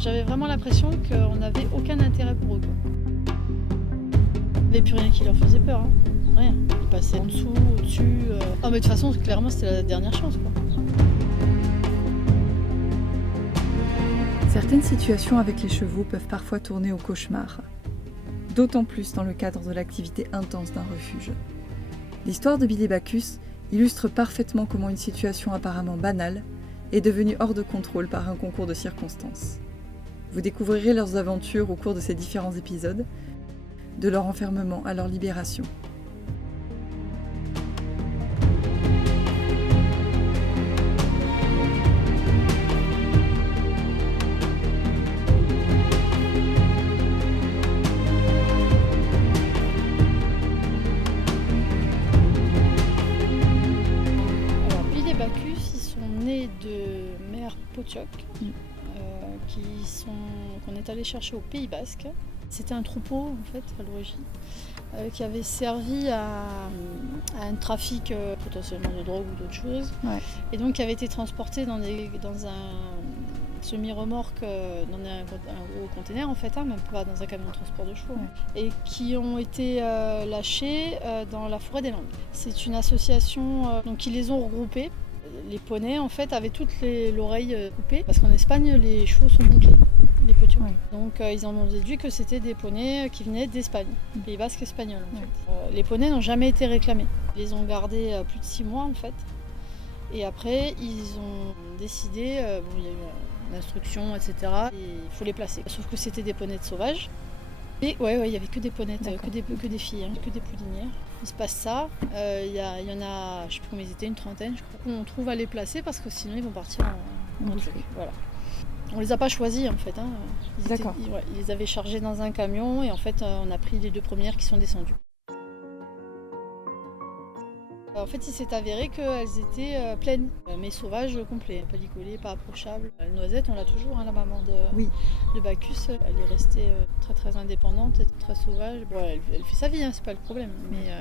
J'avais vraiment l'impression qu'on n'avait aucun intérêt pour eux, quoi. Il n'y avait plus rien qui leur faisait peur, hein. Rien. Ils passaient en dessous, au-dessus. Non, mais de toute façon, clairement, c'était la dernière chance, quoi. Certaines situations avec les chevaux peuvent parfois tourner au cauchemar. D'autant plus dans le cadre de l'activité intense d'un refuge. L'histoire de Bill et Bacchus illustre parfaitement comment une situation apparemment banale est devenue hors de contrôle par un concours de circonstances. Vous découvrirez leurs aventures au cours de ces différents épisodes, de leur enfermement à leur libération. De mère Potioc, qu'on est allé chercher au Pays Basque. C'était un troupeau en fait à l'origine qui avait servi à un trafic potentiellement de drogue ou d'autres choses, et donc qui avait été transporté dans un semi-remorque, dans un gros container en fait, même pas dans un camion de transport de chevaux, et qui ont été lâchés dans la forêt des Landes. C'est une association donc qui les ont regroupés. Les poneys en fait avaient toute l'oreille coupée parce qu'en Espagne les chevaux sont bouclés, les Potioc. Donc ils en ont déduit que c'était des poneys qui venaient d'Espagne, Pays Basque espagnol en fait. Les poneys n'ont jamais été réclamés. Ils les ont gardés plus de 6 mois en fait. Et après ils ont décidé, il y a eu une instruction etc. Et il faut les placer. Sauf que c'était des poneys sauvages. Et il y avait que des ponettes, que des filles, que des poulinières. Il se passe ça, il y en a, je sais plus combien ils étaient, une trentaine je crois, qu'on trouve à les placer parce que sinon ils vont partir en truc. Voilà. On les a pas choisis en fait, hein. Ils les avaient chargés dans un camion et en fait on a pris les 2 premières qui sont descendues. En fait il s'est avéré qu'elles étaient pleines, mais sauvages complets, pas licolées, pas approchables. Noisette on l'a toujours, la maman de Bacchus, elle est restée très très indépendante, très sauvage. Bon, elle fait sa vie, c'est pas le problème, mais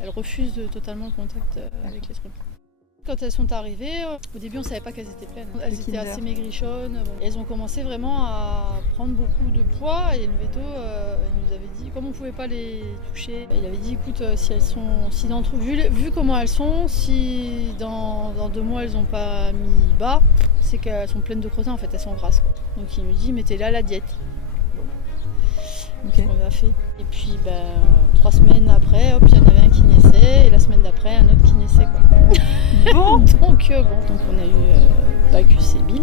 elle refuse totalement le contact avec les troupeaux. Quand elles sont arrivées, au début on savait pas qu'elles étaient pleines. Elles étaient assez maigrichonnes. Et elles ont commencé vraiment à prendre beaucoup de poids et le veto il nous avait dit, comme on pouvait pas les toucher, il avait dit écoute vu comment elles sont, si dans 2 mois elles ont pas mis bas, c'est qu'elles sont pleines de crottin en fait, elles sont grasses, quoi. Donc il nous dit mettez-les à la diète. C'est ce qu'on a fait. Et puis 3 semaines après, il y en avait un qui naissait, et la semaine d'après, un autre qui naissait, quoi. donc on a eu Bacchus et Bill.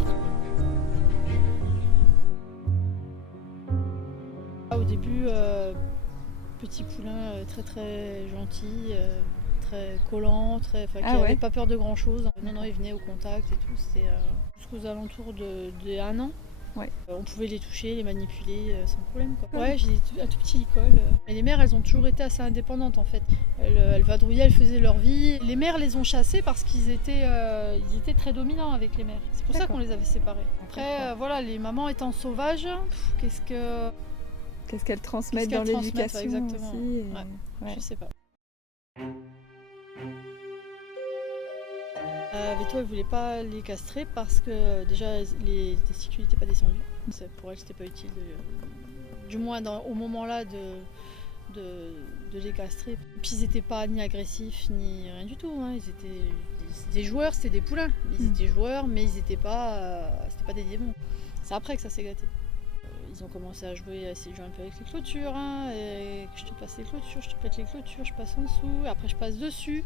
Au début, petit poulain très très gentil, très collant, qui n'avait pas peur de grand chose. Non, il venait au contact et tout, c'était jusqu'aux alentours de 1 an. On pouvait les toucher, les manipuler sans problème, quoi. J'ai un tout petit licol. Et les mères, elles ont toujours été assez indépendantes en fait. Elles vadrouillaient, elles faisaient leur vie. Les mères les ont chassées parce qu'ils étaient très dominants avec les mères. C'est pour ça qu'on les avait séparés. Après, les mamans étant sauvages, qu'est-ce qu'elles transmettent dans l'éducation exactement. Aussi Je sais pas. Veto, elle voulait pas les castrer parce que déjà les testicules n'étaient pas descendues. Pour elle, c'était pas utile, du moins au moment là de les castrer. Et puis ils n'étaient pas ni agressifs ni rien du tout, hein. Ils étaient des joueurs, c'était des poulains. Ils étaient joueurs, mais ils n'étaient pas, c'était pas des démons. C'est après que ça s'est gâté. Ils ont commencé à essayer de jouer un peu avec les clôtures, et que je te passe les clôtures, je te pète les clôtures, je passe en dessous, après je passe dessus.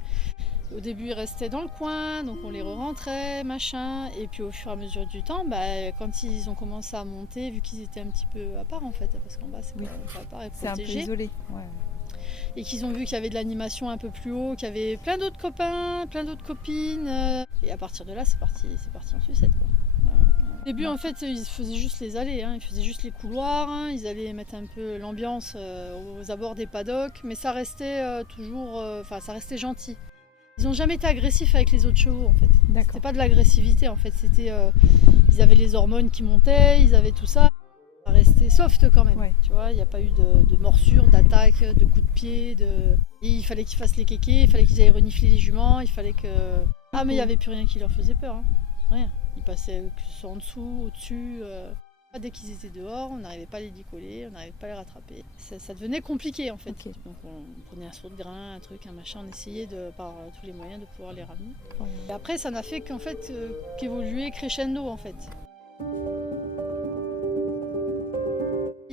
Au début ils restaient dans le coin, donc on les re-rentrait, machin, et puis au fur et à mesure du temps, quand ils ont commencé à monter, vu qu'ils étaient un petit peu à part en fait, parce qu'en bas c'est pas à part et c'est protégé. Un peu isolé. Et qu'ils ont vu qu'il y avait de l'animation un peu plus haut, qu'il y avait plein d'autres copains, plein d'autres copines, et à partir de là c'est parti en sucette, quoi. Au début en fait ils faisaient juste les allées, ils faisaient juste les couloirs, ils allaient mettre un peu l'ambiance aux abords des paddocks, mais ça restait ça restait gentil. Ils n'ont jamais été agressifs avec les autres chevaux en fait. C'était pas de l'agressivité en fait, c'était ils avaient les hormones qui montaient, ils avaient tout ça. Ça restait soft quand même, tu vois, il n'y a pas eu de morsures, d'attaques, de coups de pied, Et il fallait qu'ils fassent les kékés, il fallait qu'ils aillent renifler les juments, il fallait que... mais il n'y avait plus rien qui leur faisait peur, Rien. Ils passaient que ce soit en dessous, au-dessus. Dès qu'ils étaient dehors, on n'arrivait pas à les décoller, on n'arrivait pas à les rattraper. Ça devenait compliqué en fait. Okay. Donc on prenait un seau de grain, un truc, un machin, on essayait par tous les moyens de pouvoir les ramener. Et après ça n'a fait qu'en fait qu'évoluer crescendo en fait.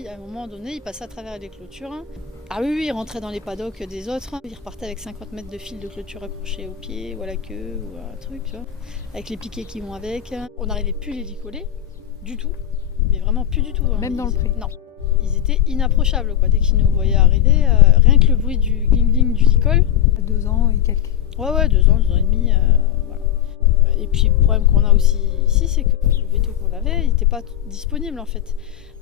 À un moment donné, il passait à travers les clôtures. Ah oui, il rentrait dans les paddocks des autres. Il repartait avec 50 mètres de fil de clôture accrochés au pied ou à la queue ou à un truc, tu vois, avec les piquets qui vont avec. On n'arrivait plus à les décoller du tout, mais vraiment plus du tout. Même dans le pré? Non. Ils étaient inapprochables, quoi. Dès qu'ils nous voyaient arriver, rien que le bruit du gling-gling du licol. À 2 ans et quelques. Ouais, 2 ans et demi. Voilà. Et puis le problème qu'on a aussi ici, c'est que le veto qu'on avait, il n'était pas disponible en fait.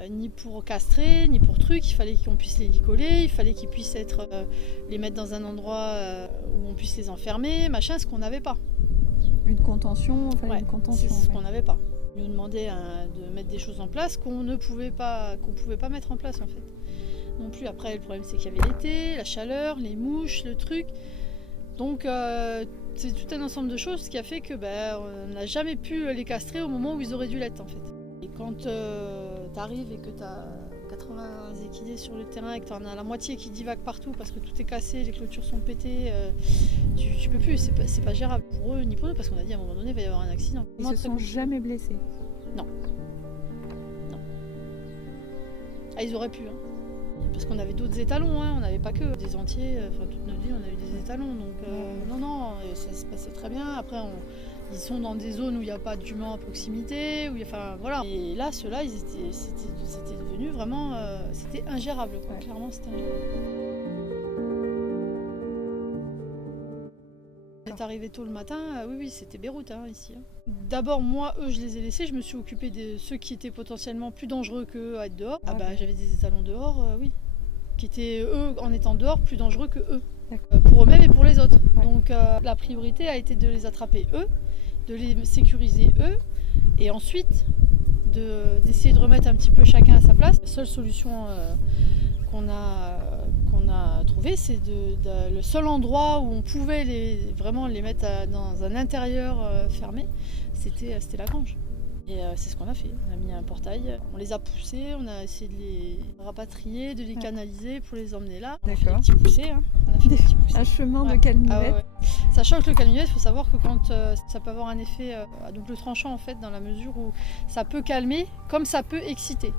Ni pour castrer, ni pour truc. Il fallait qu'on puisse les décoller, il fallait qu'ils puissent les mettre dans un endroit où on puisse les enfermer, machin, ce qu'on n'avait pas. Une contention, ouais, une contention. C'est ce qu'on n'avait pas. Ils nous demandaient de mettre des choses en place qu'on pouvait pas mettre en place en fait. Non plus. Après, le problème c'est qu'il y avait l'été, la chaleur, les mouches, le truc. Donc c'est tout un ensemble de choses qui a fait que on n'a jamais pu les castrer au moment où ils auraient dû l'être en fait. Et quand tu arrives et que tu as 80 équidés sur le terrain et que tu en as la moitié qui divague partout parce que tout est cassé, les clôtures sont pétées, tu peux plus, c'est pas gérable pour eux ni pour nous parce qu'on a dit à un moment donné il va y avoir un accident. Ils se sont jamais blessés? Non. Ah, ils auraient pu, hein. Parce qu'on avait d'autres étalons, hein. On n'avait pas que des entiers, toute notre vie on a eu des étalons, donc non, ça se passait très bien. Après ils sont dans des zones où il n'y a pas d'humains à proximité, voilà. Et là, ceux-là, c'était devenu vraiment, c'était ingérable, quoi. Ouais. Clairement, c'était ingérable. On est arrivé tôt le matin, oui, c'était Beyrouth, hein, ici. Hein. D'abord, moi, eux, je les ai laissés, je me suis occupée de ceux qui étaient potentiellement plus dangereux qu'eux à être dehors. J'avais des étalons dehors, oui, qui étaient, eux, en étant dehors, plus dangereux que eux, pour eux-mêmes et pour les autres. Ouais. Donc, la priorité a été de les attraper, eux, de les sécuriser eux et ensuite d'essayer de remettre un petit peu chacun à sa place. La seule solution qu'on a trouvée, c'est le seul endroit où on pouvait vraiment les mettre dans un intérieur fermé, c'était la grange. Et c'est ce qu'on a fait. On a mis un portail, on les a poussés, on a essayé de les rapatrier, de les canaliser pour les emmener là. On a fait des petits poussés, hein. On a fait des petits poussés. Un chemin de calmivette. Ouais. Sachant que le calmivette, il faut savoir que quand ça peut avoir un effet à double tranchant en fait, dans la mesure où ça peut calmer comme ça peut exciter.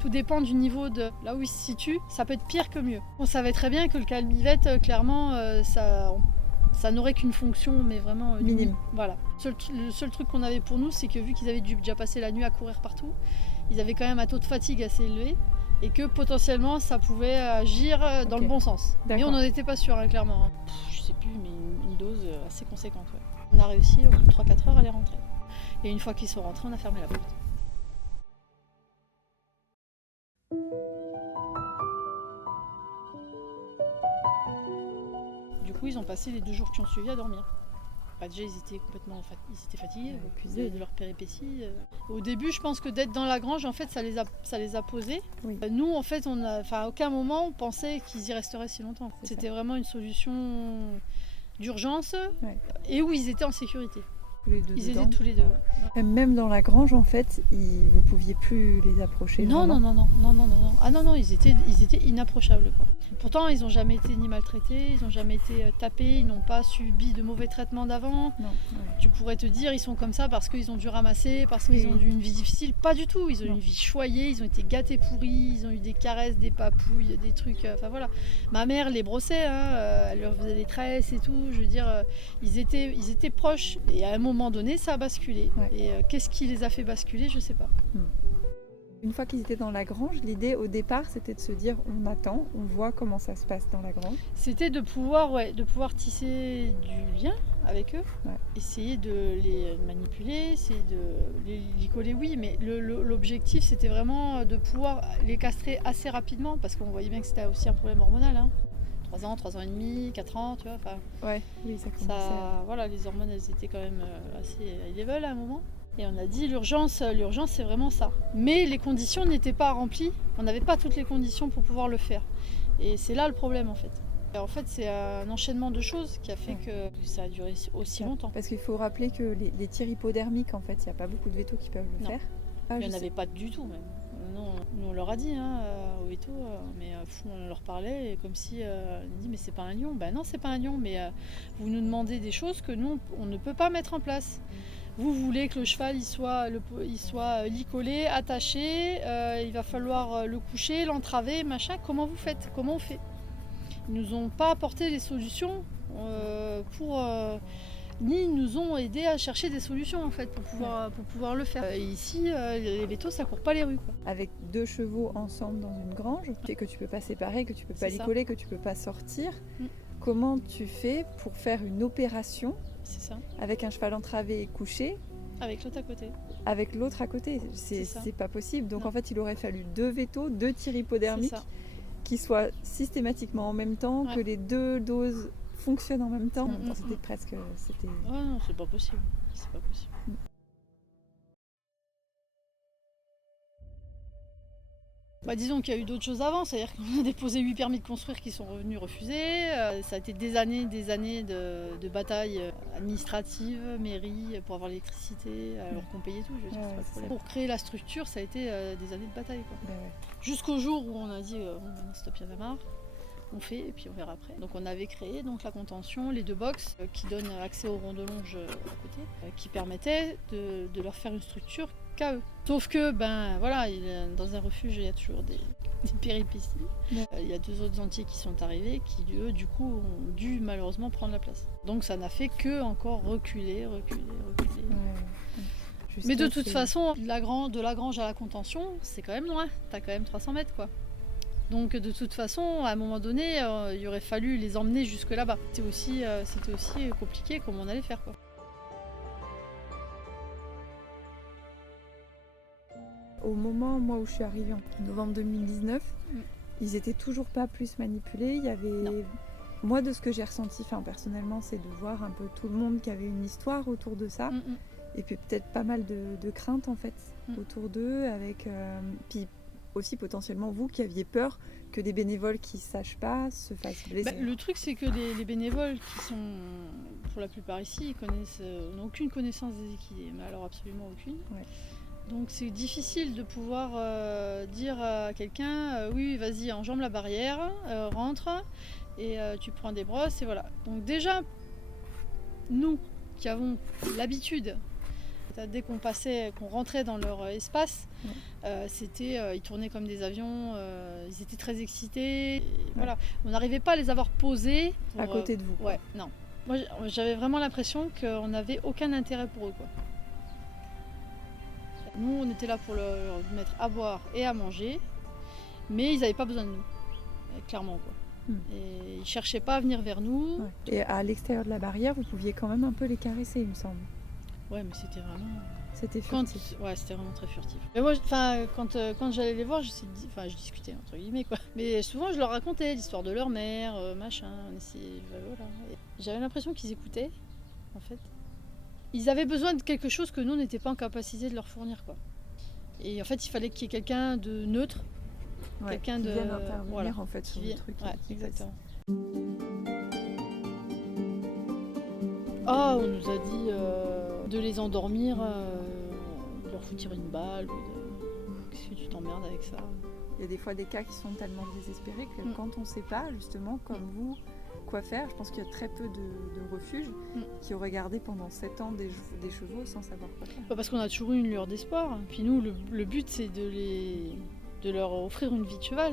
Tout dépend du niveau de là où il se situe, ça peut être pire que mieux. On savait très bien que le calmivette, clairement, ça n'aurait qu'une fonction, mais vraiment minime. Voilà. Le seul truc qu'on avait pour nous, c'est que vu qu'ils avaient dû déjà passer la nuit à courir partout, ils avaient quand même un taux de fatigue assez élevé et que potentiellement ça pouvait agir dans le bon sens. Mais on n'en était pas sûr, hein, clairement. Je sais plus, mais une dose assez conséquente. Ouais. On a réussi au bout de 3-4 heures à les rentrer. Et une fois qu'ils sont rentrés, on a fermé la porte. Du coup, ils ont passé les 2 jours qui ont suivi à dormir. Déjà, ils étaient complètement fatigués, épuisés de leur péripéties. Au début, je pense que d'être dans la grange, en fait, ça les a posés. Oui. Nous, en fait, à aucun moment, on pensait qu'ils y resteraient si longtemps. C'était vraiment une solution d'urgence et où ils étaient en sécurité. Ils étaient tous les deux. Ouais. Même dans la grange, en fait, vous pouviez plus les approcher. Non. Ah non, ils étaient inapprochables, quoi. Pourtant, ils n'ont jamais été ni maltraités, ils n'ont jamais été tapés, ils n'ont pas subi de mauvais traitements d'avant. Tu pourrais te dire, ils sont comme ça parce qu'ils ont dû ramasser, parce qu'ils ont eu une vie difficile. Pas du tout. Ils ont eu une vie choyée, ils ont été gâtés pourris, ils ont eu des caresses, des papouilles, des trucs. Voilà. Ma mère les brossait, hein, elle leur faisait des tresses et tout. Je veux dire, ils étaient proches. Et à un moment donné, ça a basculé. Ouais. Et qu'est-ce qui les a fait basculer, je sais pas. Une fois qu'ils étaient dans la grange, l'idée au départ, c'était de se dire on attend, on voit comment ça se passe dans la grange. C'était de pouvoir tisser du lien avec eux, essayer de les manipuler, essayer de les coller, oui, mais l'objectif c'était vraiment de pouvoir les castrer assez rapidement parce qu'on voyait bien que c'était aussi un problème hormonal. Hein. 3 ans, 3 ans et demi, 4 ans, tu vois. Oui, ça commençait. Voilà, les hormones, elles étaient quand même assez high level à un moment. Et on a dit l'urgence c'est vraiment ça. Mais les conditions n'étaient pas remplies, on n'avait pas toutes les conditions pour pouvoir le faire. Et c'est là le problème en fait. En fait, c'est un enchaînement de choses qui a fait que ça a duré aussi longtemps. Parce qu'il faut rappeler que les tirs hypodermiques, en fait, il n'y a pas beaucoup de vétos qui peuvent le faire. Il n'y en avait pas du tout même. Non, nous on leur a dit au veto, mais on leur parlait comme si on dit mais c'est pas un lion. Ben non, c'est pas un lion, mais vous nous demandez des choses que nous on ne peut pas mettre en place. Vous voulez que le cheval il soit licolé, attaché, il va falloir le coucher, l'entraver, machin. Comment vous faites? Comment on fait? Ils nous ont pas apporté les solutions ni ils nous ont aidé à chercher des solutions en fait pour pouvoir le faire. Ici, les vétos ça court pas les rues, quoi. Avec 2 chevaux ensemble dans une grange, que tu peux pas séparer, que tu peux pas licoler, que tu peux pas sortir. Comment tu fais pour faire une opération avec un cheval entravé et couché avec l'autre à côté? Avec l'autre à côté, c'est pas possible. Donc en fait, il aurait fallu 2 vétos, 2 tirs hypodermiques qui soient systématiquement en même temps, que les 2 doses fonctionnent en même temps. C'était presque... non, c'est pas possible. C'est pas possible. Disons qu'il y a eu d'autres choses avant, c'est-à-dire qu'on a déposé 8 permis de construire qui sont revenus refusés. Ça a été des années de bataille administrative, mairie, pour avoir l'électricité, alors qu'on payait tout. Je veux dire, c'est pas le problème. Pour créer la structure, ça a été des années de bataille, quoi. Jusqu'au jour où on a dit maintenant stop, il y en a marre. On fait et puis on verra après. Donc on avait créé donc la contention, les 2 box qui donnent accès aux ronds de longe à côté, qui permettaient de leur faire une structure qu'à eux. Sauf que dans un refuge il y a toujours des péripéties. Il y a 2 autres entiers qui sont arrivés qui eux du coup ont dû malheureusement prendre la place. Donc ça n'a fait que encore reculer. Mais de toute façon, de la grange à la contention, c'est quand même loin. T'as quand même 300 mètres quoi. Donc de toute façon, à un moment donné, il aurait fallu les emmener jusque là-bas. C'était aussi compliqué comment on allait faire, quoi. Au moment où je suis arrivée en novembre 2019, ils étaient toujours pas plus manipulés. Il y avait... Moi, de ce que j'ai ressenti, personnellement, c'est de voir un peu tout le monde qui avait une histoire autour de ça. Et puis peut-être pas mal de craintes en fait autour d'eux, avec... Puis aussi potentiellement vous qui aviez peur que des bénévoles qui ne sachent pas se fassent blesser. Le truc c'est que les bénévoles qui sont pour la plupart ici n'ont aucune connaissance des équidés, mais alors absolument aucune. Donc c'est difficile de pouvoir dire à quelqu'un oui vas-y enjambe la barrière, rentre et tu prends des brosses et voilà. Donc déjà nous qui avons l'habitude, dès qu'on rentrait dans leur espace, ils tournaient comme des avions, ils étaient très excités. Voilà. On n'arrivait pas à les avoir posés à côté de vous. Non. Moi, j'avais vraiment l'impression qu'on n'avait aucun intérêt pour eux, quoi. Nous, on était là pour leur mettre à boire et à manger, mais ils n'avaient pas besoin de nous, clairement, quoi. Et ils cherchaient pas à venir vers nous. Et à l'extérieur de la barrière, vous pouviez quand même un peu les caresser, il me semble. Ouais, mais c'était vraiment... C'était furtif. C'était vraiment très furtif. Mais moi, quand j'allais les voir, je discutais, entre guillemets, quoi. Mais souvent, je leur racontais l'histoire de leur mère, machin, on essayait, voilà. Et j'avais l'impression qu'ils écoutaient, en fait. Ils avaient besoin de quelque chose que nous, n'étions pas en capacité de leur fournir, quoi. Et en fait, il fallait qu'il y ait quelqu'un de neutre, quelqu'un qui vienne intervenir, en fait, sur le truc. Exactement. On nous a dit de les endormir, de leur foutre une balle, qu'est-ce que tu t'emmerdes avec ça? Il y a des fois des cas qui sont tellement désespérés que quand on ne sait pas, justement, comme vous, quoi faire, je pense qu'il y a très peu de refuges qui auraient gardé pendant 7 ans des chevaux sans savoir quoi faire. Parce qu'on a toujours eu une lueur d'espoir. Puis nous, le but, c'est de leur offrir une vie de cheval,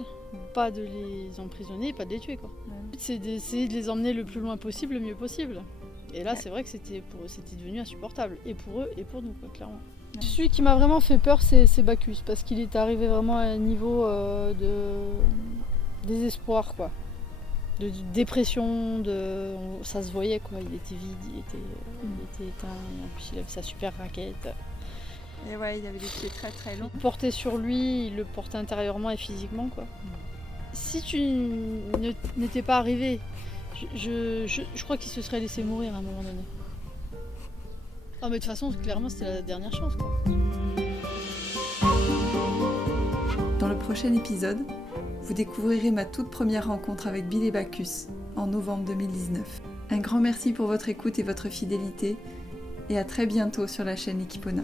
pas de les emprisonner, pas de les tuer, quoi. Le but, c'est d'essayer de les emmener le plus loin possible, le mieux possible. Et là, c'est vrai que c'était devenu insupportable, et pour eux et pour nous, quoi, clairement. Celui qui m'a vraiment fait peur, c'est Bacchus, parce qu'il est arrivé vraiment à un niveau de désespoir, quoi. De dépression, ça se voyait, quoi. Il était vide, il était éteint, et en plus il avait sa super raquette. Et ouais, il avait des pieds très très longs. Il portait sur lui, il le portait intérieurement et physiquement, quoi. Si tu n'étais pas arrivé, je crois qu'il se serait laissé mourir à un moment donné. Ah mais de toute façon, clairement, c'était la dernière chance, quoi. Dans le prochain épisode, vous découvrirez ma toute première rencontre avec Bill et Bacchus en novembre 2019. Un grand merci pour votre écoute et votre fidélité, et à très bientôt sur la chaîne Equipona.